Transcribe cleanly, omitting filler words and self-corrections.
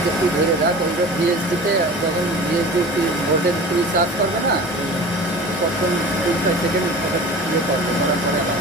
এইটা তুই ধরে রাখ, এইটা বিএসডিতে যখন বিএসডি ভোল্টেজ তুই চার্জ করবে না, তখন 2 সেকেন্ড ইয়ে করবে, ওরা করে না।